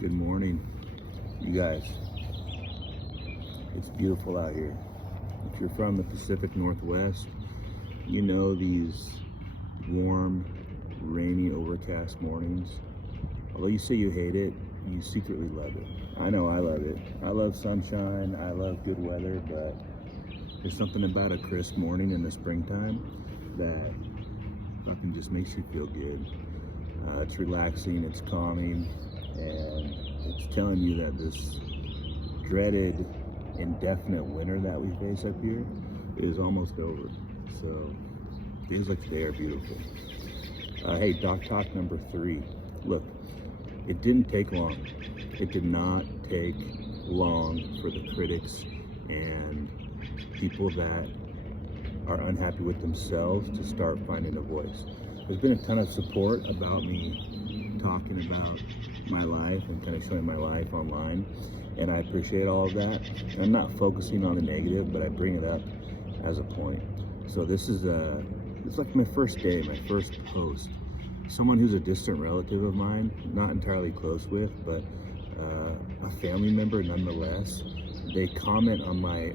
Good morning, you guys. It's beautiful out here. If you're from the Pacific Northwest, you know these warm, rainy, overcast mornings. Although you say you hate it, you secretly love it. I know I love it. I love sunshine, I love good weather, but there's something about a crisp morning in the springtime that fucking just makes you feel good. It's relaxing, it's calming, and it's telling you that this dreaded, indefinite winter that we face up here is almost over. So things like today are beautiful. Hey, Docktalk number 3. Look, it didn't take long. It did not take long for the critics and people that are unhappy with themselves to start finding a voice. There's been a ton of support about me talking about my life and kind of showing my life online, and I appreciate all of that. I'm not focusing on the negative, but I bring it up as a point. So this is it's like my first day, my first post. Someone who's a distant relative of mine, not entirely close with, but a family member nonetheless. They comment on my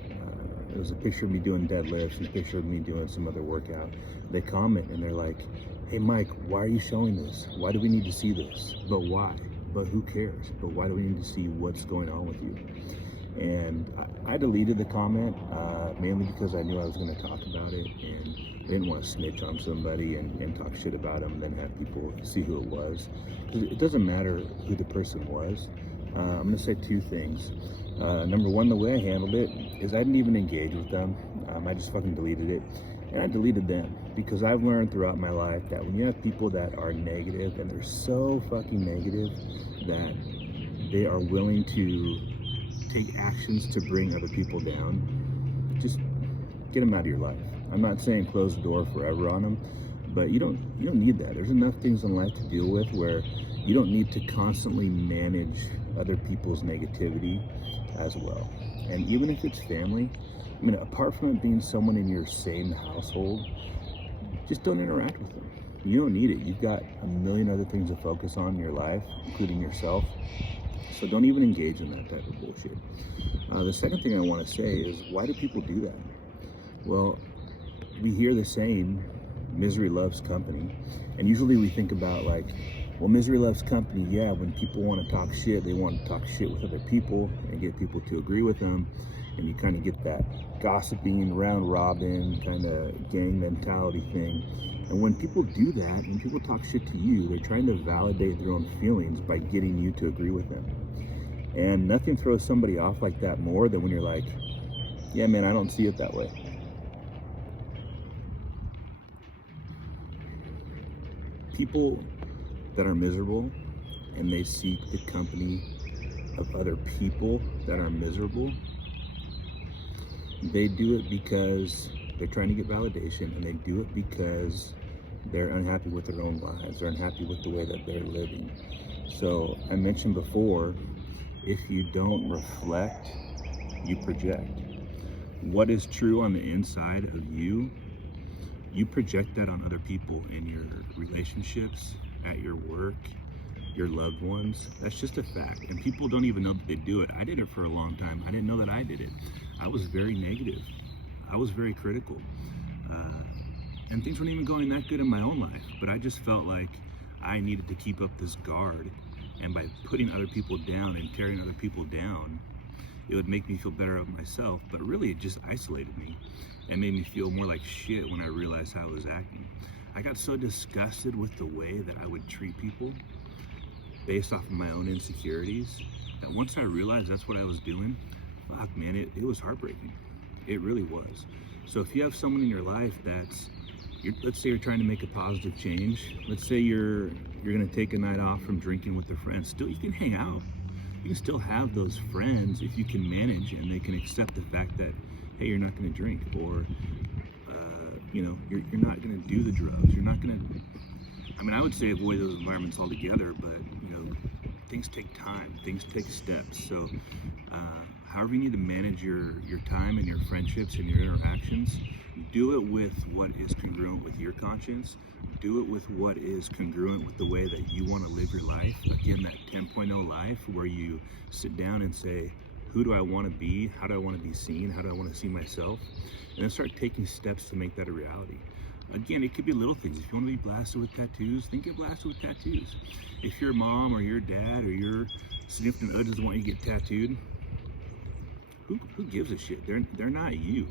it was a picture of me doing deadlifts and a picture of me doing some other workout. They comment and they're like, "Hey Mike, why are you showing this? Why do we need to see this? But why? But who cares? But why do we need to see what's going on with you?" And I deleted the comment mainly because I knew I was going to talk about it, and I didn't want to snitch on somebody and talk shit about them and then have people see who it was. It doesn't matter who the person was. I'm going to say 2 things. Number 1, the way I handled it is I didn't even engage with them. I just fucking deleted it. And I deleted them because I've learned throughout my life that when you have people that are negative, and they're so fucking negative that they are willing to take actions to bring other people down, just get them out of your life. I'm not saying close the door forever on them, but you don't need that. There's enough things in life to deal with where you don't need to constantly manage other people's negativity as well. And even if it's family, I mean, apart from it being someone in your same household, just don't interact with them. You don't need it. You've got a million other things to focus on in your life, including yourself. So don't even engage in that type of bullshit. The second thing I want to say is, why do people do that? Well, we hear the saying, misery loves company. And usually we think about like, well, misery loves company. Yeah, when people want to talk shit, they want to talk shit with other people and get people to agree with them. And you kind of get that gossiping, round robin, kind of gang mentality thing. And when people do that, when people talk shit to you, they're trying to validate their own feelings by getting you to agree with them. And nothing throws somebody off like that more than when you're like, yeah, man, I don't see it that way. People that are miserable and they seek the company of other people that are miserable, they do it because they're trying to get validation, and they do it because they're unhappy with their own lives. They're unhappy with the way that they're living. So I mentioned before, if you don't reflect, you project. What is true on the inside of you, you project that on other people in your relationships, at your work, your loved ones. That's just a fact. And people don't even know that they do it. I did it for a long time. I didn't know that I did it. I was very negative. I was very critical. And things weren't even going that good in my own life. But I just felt like I needed to keep up this guard. And by putting other people down and tearing other people down, it would make me feel better of myself. But really, it just isolated me and made me feel more like shit when I realized how I was acting. I got so disgusted with the way that I would treat people based off of my own insecurities that once I realized that's what I was doing, fuck man, it was heartbreaking. It really was. So if you have someone in your life let's say you're trying to make a positive change. Let's say you're gonna take a night off from drinking with their friends. Still, you can hang out. You can still have those friends if you can manage and they can accept the fact that, hey, you're not gonna drink, or you're not gonna do the drugs. You're not gonna. I mean, I would say avoid those environments altogether, but things take time. Things take steps. So, however you need to manage your time and your friendships and your interactions, do it with what is congruent with your conscience. Do it with what is congruent with the way that you want to live your life. Again, that 10-point 2.0 life where you sit down and say, who do I want to be? How do I want to be seen? How do I want to see myself? And then start taking steps to make that a reality. Again, it could be little things. If you want to be blasted with tattoos, then get blasted with tattoos. If your mom or your dad or your significant other doesn't want you to get tattooed, who gives a shit? They're not you.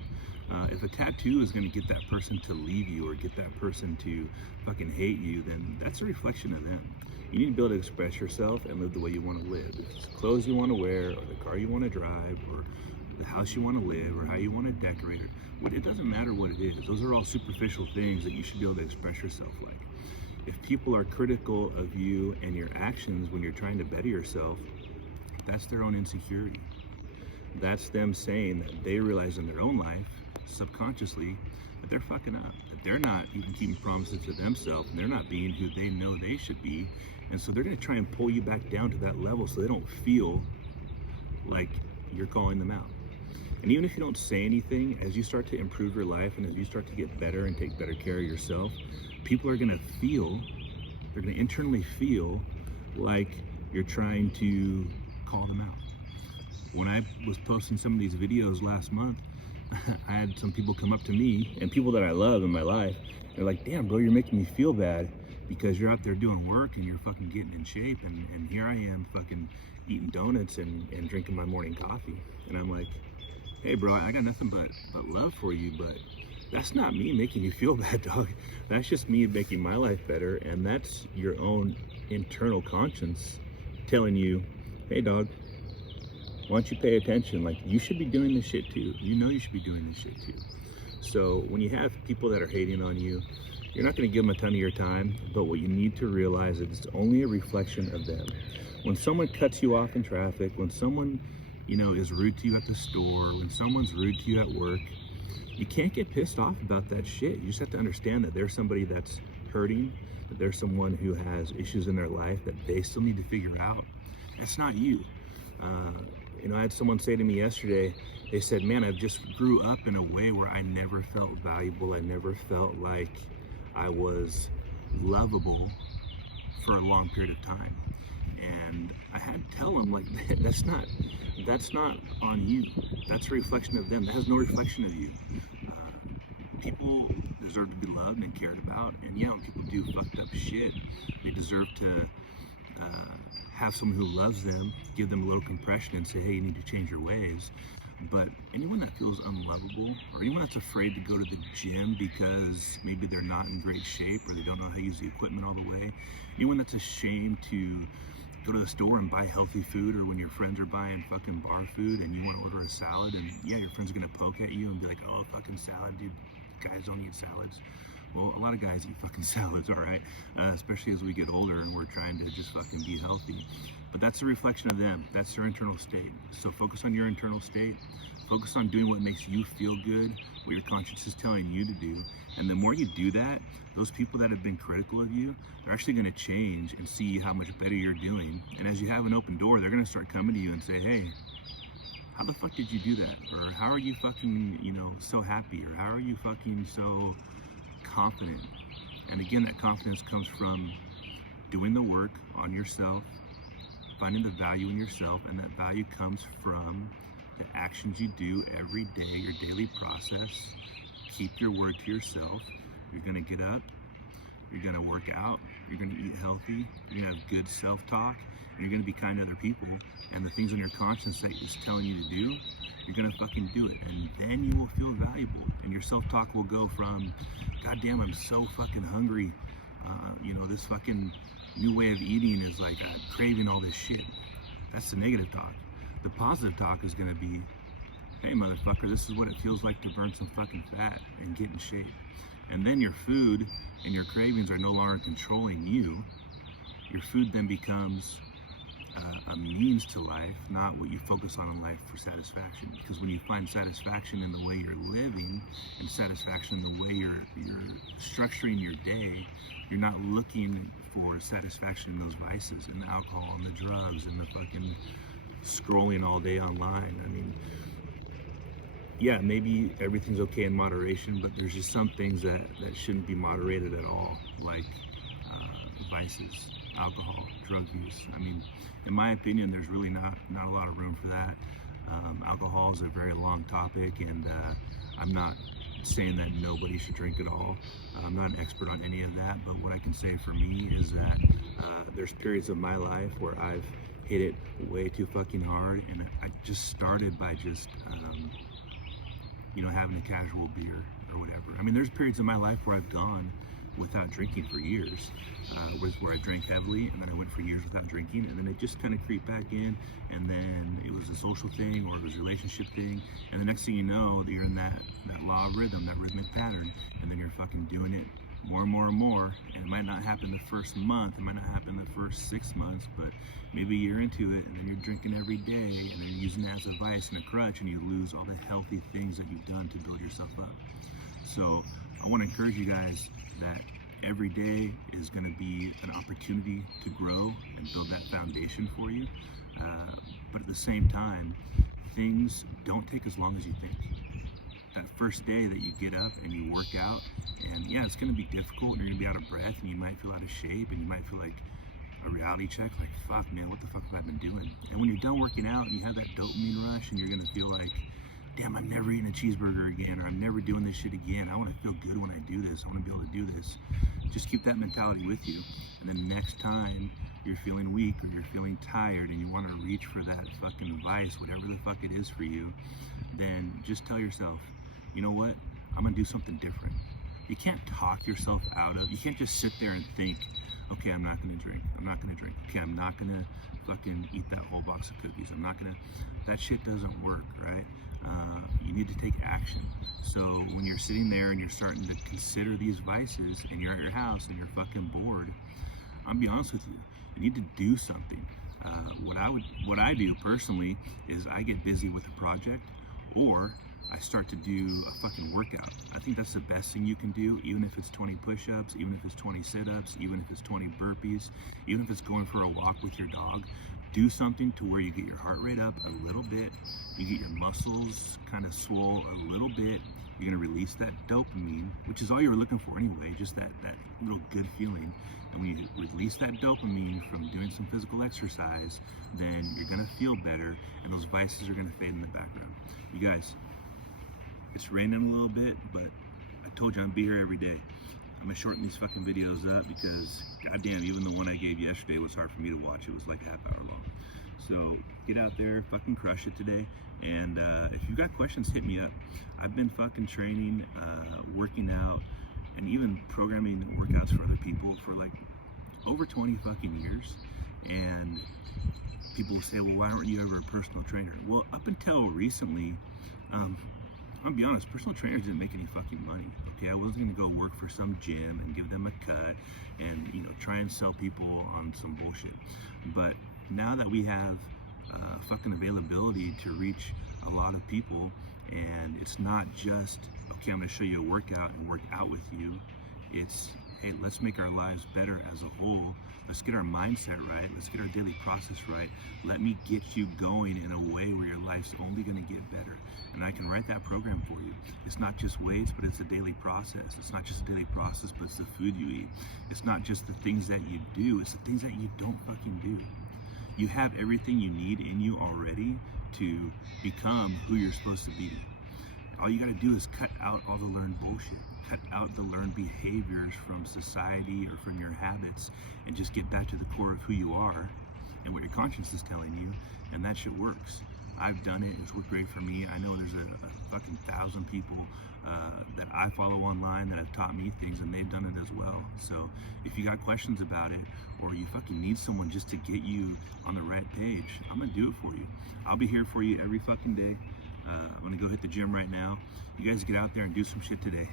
If a tattoo is going to get that person to leave you or get that person to fucking hate you, then that's a reflection of them. You need to be able to express yourself and live the way you want to live. If it's the clothes you want to wear, or the car you want to drive, or the house you want to live, or how you want to decorate, it doesn't matter what it is. Those are all superficial things that you should be able to express yourself like. If people are critical of you and your actions when you're trying to better yourself, that's their own insecurity. That's them saying that they realize in their own life, subconsciously, that they're fucking up, that they're not even keeping promises to themselves, and they're not being who they know they should be. And so they're going to try and pull you back down to that level so they don't feel like you're calling them out. And even if you don't say anything, as you start to improve your life and as you start to get better and take better care of yourself, people are going to feel, they're going to internally feel like you're trying to call them out. When I was posting some of these videos last month, I had some people come up to me, and people that I love in my life, they're like, damn bro, you're making me feel bad because you're out there doing work and you're fucking getting in shape, and here I am fucking eating donuts and drinking my morning coffee. And I'm like, hey bro, I got nothing but love for you, but that's not me making you feel bad, dog. That's just me making my life better, and that's your own internal conscience telling you, hey dog, why don't you pay attention? Like, you should be doing this shit too. You know you should be doing this shit too. So when you have people that are hating on you, you're not going to give them a ton of your time, but what you need to realize is it's only a reflection of them. When someone cuts you off in traffic, when someone, is rude to you at the store, when someone's rude to you at work, you can't get pissed off about that shit. You just have to understand that there's somebody that's hurting, that there's someone who has issues in their life that they still need to figure out. That's not you. I had someone say to me yesterday, they said, man, I've just grew up in a way where I never felt valuable. I never felt like I was lovable for a long period of time. And I had to tell them, like, that's not on you. That's a reflection of them. That has no reflection of you. People deserve to be loved and cared about. And yeah, when people do fucked up shit, they deserve to have someone who loves them, give them a little compression and say, hey, you need to change your ways. But anyone that feels unlovable, or anyone that's afraid to go to the gym because maybe they're not in great shape or they don't know how to use the equipment all the way, anyone that's ashamed to go to the store and buy healthy food, or when your friends are buying fucking bar food and you want to order a salad, and yeah, your friends are gonna poke at you and be like, oh, fucking salad, dude, guys don't eat salads. Well, a lot of guys eat fucking salads, all right? Especially as we get older and we're trying to just fucking be healthy. But that's a reflection of them. That's their internal state. So focus on your internal state. Focus on doing what makes you feel good, what your conscience is telling you to do. And the more you do that, those people that have been critical of you, they're actually gonna change and see how much better you're doing. And as you have an open door, they're gonna start coming to you and say, hey, how the fuck did you do that? Or how are you fucking, so happy? Or how are you fucking so confident? And again, that confidence comes from doing the work on yourself, finding the value in yourself, and that value comes from the actions you do every day, your daily process. Keep your word to yourself. You're gonna get up, you're gonna work out, you're gonna eat healthy, you're gonna have good self-talk, and you're gonna be kind to other people, and the things on your conscience that is telling you to do, you're gonna fucking do it, and then you will feel valuable, and your self-talk will go from, God damn, I'm so fucking hungry, this fucking new way of eating is like craving all this shit. That's the negative talk. The positive talk is gonna be, hey motherfucker, this is what it feels like to burn some fucking fat and get in shape. And then your food and your cravings are no longer controlling you. Your food then becomes a means to life, not what you focus on in life for satisfaction. Because when you find satisfaction in the way you're living and satisfaction in the way you're structuring your day, you're not looking for satisfaction in those vices, in the alcohol and the drugs and the fucking scrolling all day online. I mean, yeah, maybe everything's okay in moderation, but there's just some things that shouldn't be moderated at all, like vices. alcohol, drug use. I mean, in my opinion, there's really not a lot of room for that. Alcohol is a very long topic, and I'm not saying that nobody should drink at all. I'm not an expert on any of that, but what I can say for me is that there's periods of my life where I've hit it way too fucking hard, and I just started by just having a casual beer or whatever. I mean, there's periods of my life where I've gone without drinking for years, where I drank heavily, and then I went for years without drinking, and then it just kind of creeped back in, and then it was a social thing or it was a relationship thing, and the next thing you know, you're in that law of rhythm, that rhythmic pattern, and then you're fucking doing it more and more and more, and it might not happen the first month, it might not happen the first 6 months, but maybe you're into it, and then you're drinking every day, and then you're using it as a vice and a crutch, and you lose all the healthy things that you've done to build yourself up. So I want to encourage you guys that every day is going to be an opportunity to grow and build that foundation for you. But at the same time, things don't take as long as you think. That first day that you get up and you work out, and yeah, it's going to be difficult, and you're going to be out of breath, and you might feel out of shape, and you might feel like a reality check, like, fuck, man, what the fuck have I been doing? And when you're done working out and you have that dopamine rush, and you're going to feel like, damn, I'm never eating a cheeseburger again, or I'm never doing this shit again. I want to feel good when I do this. I want to be able to do this. Just keep that mentality with you. And then next time you're feeling weak or you're feeling tired and you want to reach for that fucking vice, whatever the fuck it is for you, then just tell yourself, you know what? I'm going to do something different. You can't talk yourself out of, you can't just sit there and think, okay, I'm not going to drink. I'm not going to drink. Okay, I'm not going to fucking eat that whole box of cookies. I'm not going to, that shit doesn't work, right? You need to take action. So when you're sitting there and you're starting to consider these vices and you're at your house and you're fucking bored, I'm be honest with you, you need to do something. What I do personally is I get busy with a project, or I start to do a fucking workout. I think that's the best thing you can do, even if it's 20 push-ups, even if it's 20 sit-ups, even if it's 20 burpees, even if it's going for a walk with your dog. Do something to where you get your heart rate up a little bit, you get your muscles kind of swole a little bit, you're gonna release that dopamine, which is all you're looking for anyway, just that little good feeling. And when you release that dopamine from doing some physical exercise, then you're gonna feel better, and those vices are gonna fade in the background. You guys, it's raining a little bit, but I told you I'd be here every day. I'm gonna shorten these fucking videos up because, goddamn, even the one I gave yesterday was hard for me to watch. It was like a half hour long. So get out there, fucking crush it today. And if you've got questions, hit me up. I've been fucking training, working out, and even programming workouts for other people for like over 20 fucking years. And people say, well, why aren't you ever a personal trainer? Well, up until recently, I'll be honest, personal trainers didn't make any fucking money. Okay, I wasn't gonna go work for some gym and give them a cut and try and sell people on some bullshit. But now that we have fucking availability to reach a lot of people, and it's not just, okay, I'm gonna show you a workout and work out with you. It's, hey, let's make our lives better as a whole. Let's get our mindset right. Let's get our daily process right. Let me get you going in a way where your life's only gonna get better. And I can write that program for you. It's not just weights, but it's a daily process. It's not just a daily process, but it's the food you eat. It's not just the things that you do, it's the things that you don't fucking do. You have everything you need in you already to become who you're supposed to be. All you gotta do is cut out all the learned bullshit. Cut out the learned behaviors from society or from your habits, and just get back to the core of who you are and what your conscience is telling you, and that shit works. I've done it, it's worked great for me. I know there's a fucking 1,000 people that I follow online that have taught me things, and they've done it as well. So if you got questions about it, or you fucking need someone just to get you on the right page, I'm gonna do it for you. I'll be here for you every fucking day. I'm gonna go hit the gym right now. You guys get out there and do some shit today.